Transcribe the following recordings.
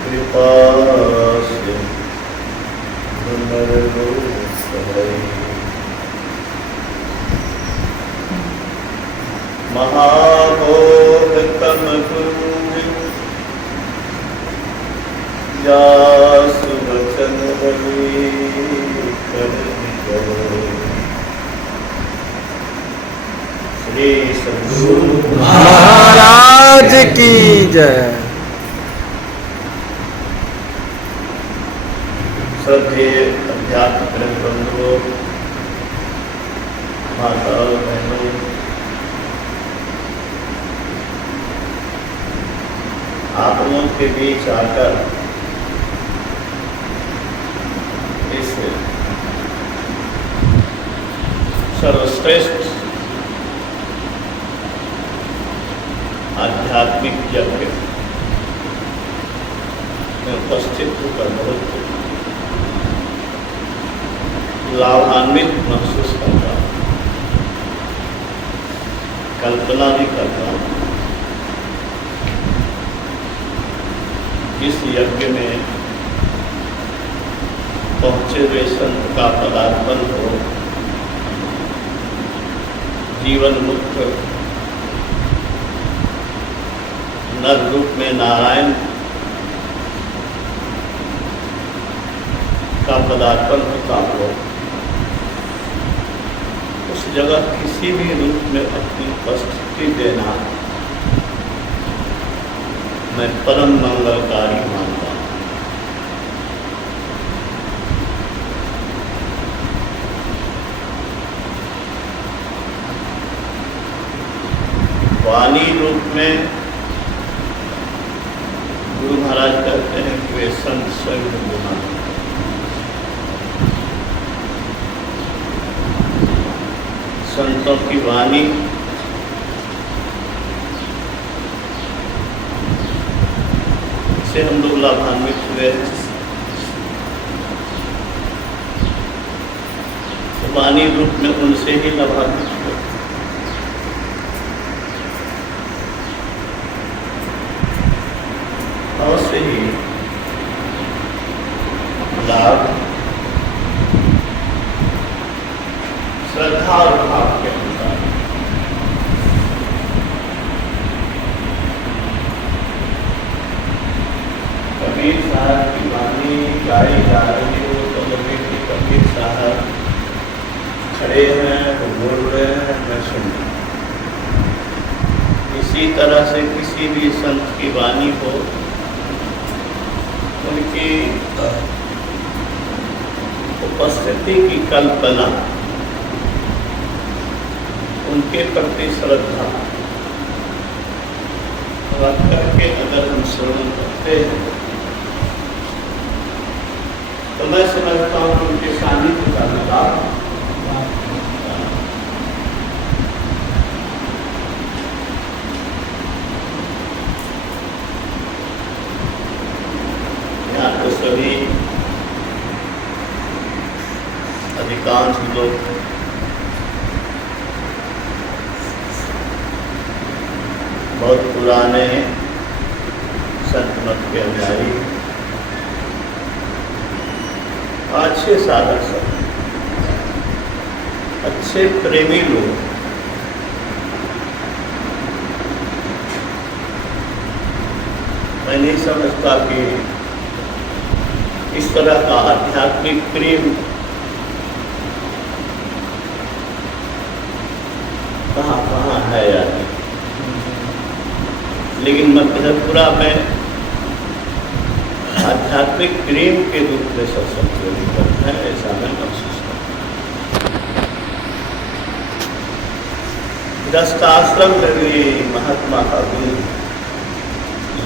कृपा से महाभोग तम कुंज या सुवचन बलि कर श्री सद्गुरु महाराज की जय। श्रद्धेय अध्यात्म प्रेम बंधुओं, माताओं, बहनों, आप लोगों के बीच आकर इस सर्वश्रेष्ठ आध्यात्मिक यज्ञ में उपस्थित होकर बहुत लाभान्वित महसूस करता हूँ, कल्पना भी करता हूँ। इस यज्ञ में पहुँचे हुए संत का पदार्पण हो, जीवन मुक्त नर रूप में नारायण का पदार्पण होता हो, उस जगह किसी भी रूप में अपनी उपस्थिति देना मैं परम मंगलकारी मानता हूँ। वाणी रूप में गुरु महाराज कहते हैं कि वे संत संग गुना, संतों की वाणी से हम लोग लाभान्वित हुए हैं। तो वाणी रूप में उनसे ही लाभान्वित हुए। अवश्य ही लाभ श्रद्धा और भाव के अनुसार कबीर साहब की वाणी गाई जा रही हो तो लगे कि कबीर साहब खड़े हैं, वो बोल रहे हैं, मैं सुन रहा हूँ। इसी तरह से किसी भी संत की वाणी हो, उनकी उपस्थिति की कल्पना, उनके प्रति श्रद्धा रख करके अगर हम श्रवण करते हैं तो मैं समझता हूँ उनके सानिध्य का लाभ यहाँ तो सभी अधिकांश लोग बहुत पुराने संत मत के अनुयायी, अच्छे साधक सब, अच्छे प्रेमी लोग, मैं नहीं समझता कि इस तरह का आध्यात्मिक प्रेम कहाँ कहाँ है यार। लेकिन मध्यपुरा में आध्यात्मिक प्रेम के रूप में सत्संग करते हैं, ऐसा मैं महसूस करता हूँ। गृहस्थाश्रम में भी महात्मा का गुण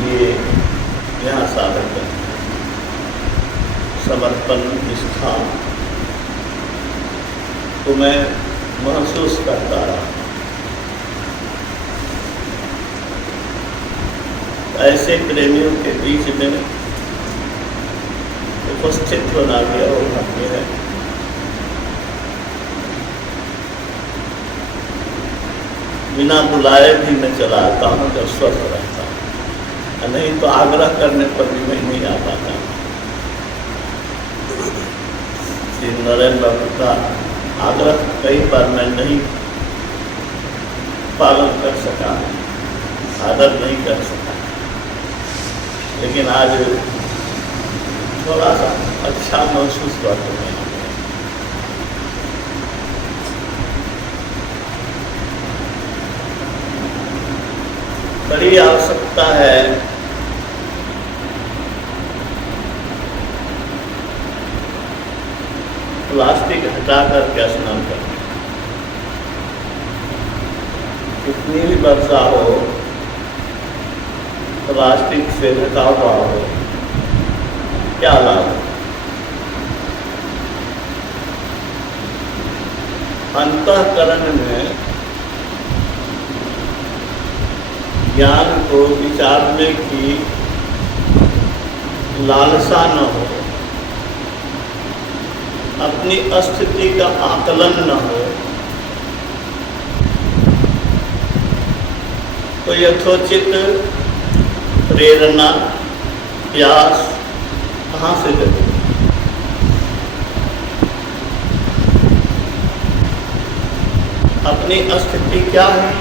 ये यहाँ साधक है, समर्पण निष्ठा को मैं महसूस करता रहा। ऐसे प्रेमियों के बीच में उपस्थित होना भी और भाग्य है। बिना बुलाए भी मैं चला आता हूँ जब स्वस्थ रहता हूँ, नहीं तो आग्रह करने पर भी मैं नहीं आ पाता। श्री नरेंद्र बाबू का आग्रह कई बार मैं नहीं पालन कर सका, आदर नहीं कर सका, लेकिन आज थोड़ा सा अच्छा महसूस करते हैं। बड़ी आवश्यकता है प्लास्टिक हटा करके स्नान करने। कितनी भी वर्षा हो, प्लास्टिक से ढका हुआ हो, क्या लाभ? अंतःकरण में ज्ञान को विचारने की लालसा न हो, अपनी स्थिति का आकलन न हो, तो यथोचित प्रेरणा प्रयास कहाँ से करें? अपनी स्थिति क्या है?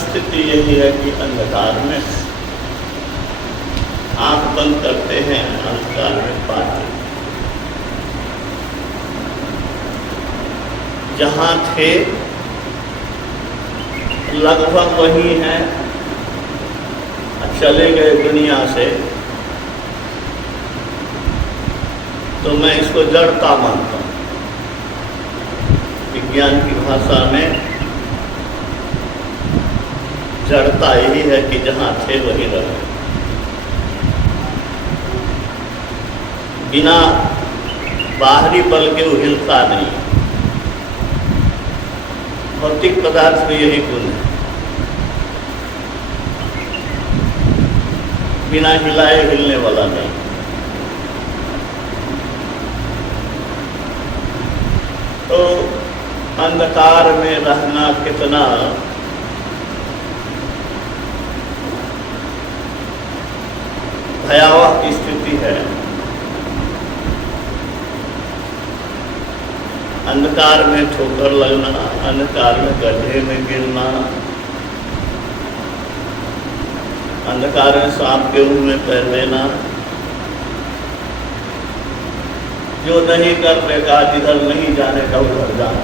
स्थिति यही है कि अंधकार में आंख बंद करते हैं, अंधकार में पाते। जहाँ थे लगभग वही हैं, चले गए दुनिया से, तो मैं इसको जड़ता मानता हूँ। विज्ञान की भाषा में जड़ता यही है कि जहाँ थे वहीं रहे, बिना बाहरी बल के वो हिलता नहीं। भौतिक पदार्थ में यही गुण है, बिना हिलाए हिलने वाला नहीं। तो अंधकार में रहना कितना भयावह की स्थिति है। अंधकार में ठोकर लगना, अंधकार में गड्ढे में गिरना, अंधकार में सांप के मुंह में पैर लेना, जो नहीं करने का, जिधर नहीं जाने का उधर जाना।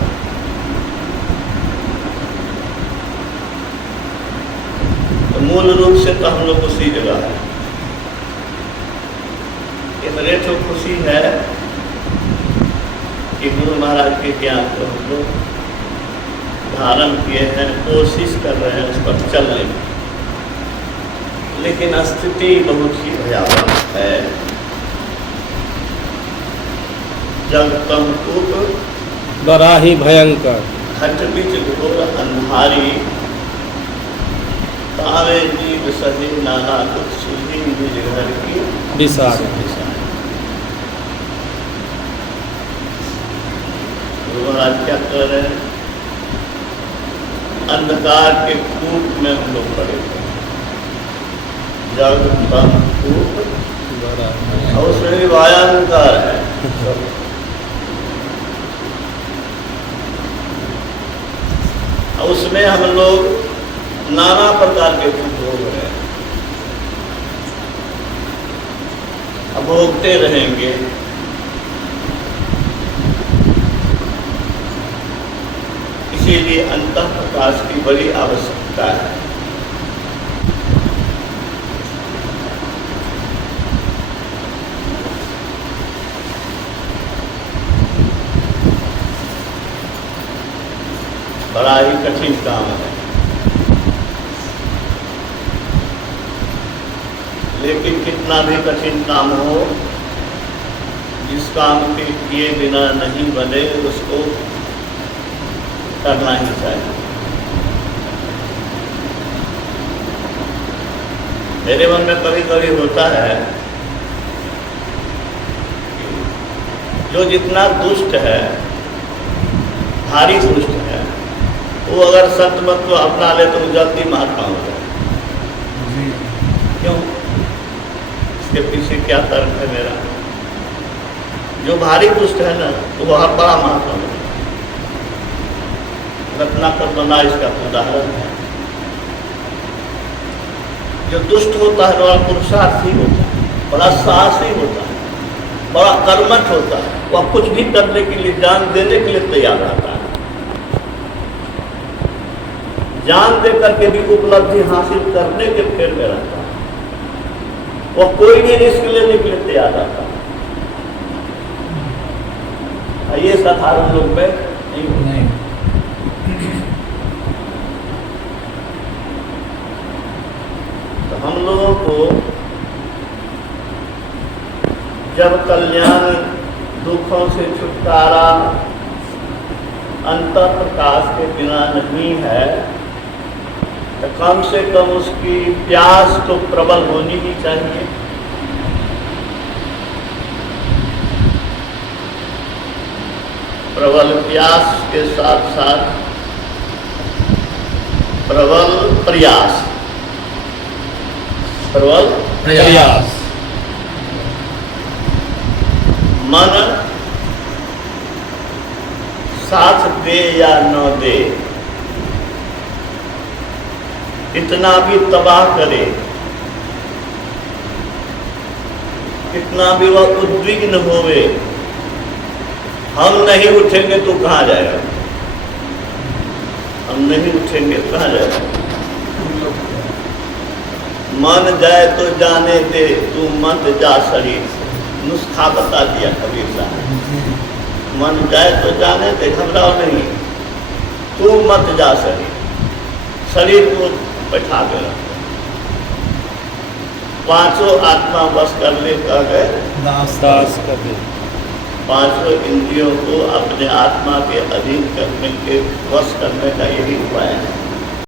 तो मूल रूप से तो हम लोग उसी जगह है। इतने तो खुशी है कि गुरु महाराज के ज्ञान को हम लोग धारण किए हैं, कोशिश कर रहे हैं उस पर चलने की, लेकिन स्थिति बहुत ही भयावह है। जगतम कूप बड़ा ही भयंकर, खट बीच घोर अंधारी, तावे जीव सही नाना कुछ सुधी निज घर की विशाल। महाराज क्या कर रहे हैं? अंधकार के कूप में हम लोग पड़े थे, जगतम कूप, और उसमें भी भयंकर है। उसमें हम लोग नाना प्रकार के दुख भोग रहे हैं, अब भोगते रहेंगे। इसीलिए अंतः प्रकाश की बड़ी आवश्यकता है। बड़ा ही कठिन काम है, लेकिन कितना भी कठिन काम हो, जिस काम के किए बिना नहीं बने उसको करना ही चाहिए। मेरे मन में कभी कभी होता है जो जितना दुष्ट है, भारी दुष्ट है, वो अगर संत मत को अपना ले तो जल्दी महात्मा हो जाए। जी क्यों? इसके पीछे क्या तर्क है मेरा? जो भारी दुष्ट है ना तो वह बड़ा महात्मा हो जाए। रत्नाकर बना इसका उदाहरण है। जो दुष्ट होता है बड़ा पुरुषार्थी होता है, बड़ा साहसी होता है, बड़ा कर्मठ होता है, वह कुछ भी करने के लिए, जान देने के लिए तैयार रहता है। जान दे करके भी उपलब्धि हासिल करने के फेर में रहता है। वह कोई भी रिस्क लेने के लिए तैयार रहता है। ये साधारण लोग में नहीं होता। नहीं तो हम लोगों को जब कल्याण, दुखों से छुटकारा अंतर प्रकाश के बिना नहीं है तो कम से कम उसकी प्यास तो प्रबल होनी ही चाहिए। प्रबल प्यास के साथ साथ प्रबल प्रयास, प्रबल प्रयास। मन साथ दे या न दे, इतना भी तबाह करे, कितना भी वह उद्विग्न होवे, हम नहीं उठेंगे तो कहाँ जाएगा? हम नहीं उठेंगे तो कहाँ जाएगा? मन जाए तो जाने दे, तू मत जा शरीर। नुस्खा बता दिया कबीर साहब। मन जाए तो जाने दे, घबराओ नहीं, तू मत जा शरीर। शरीर को बैठा के रखो। पांचों आत्मा बस कर ले कह गए दास दास कभी पांचों इंद्रियों को अपने आत्मा के अधीन करने के वश करने का यही उपाय है।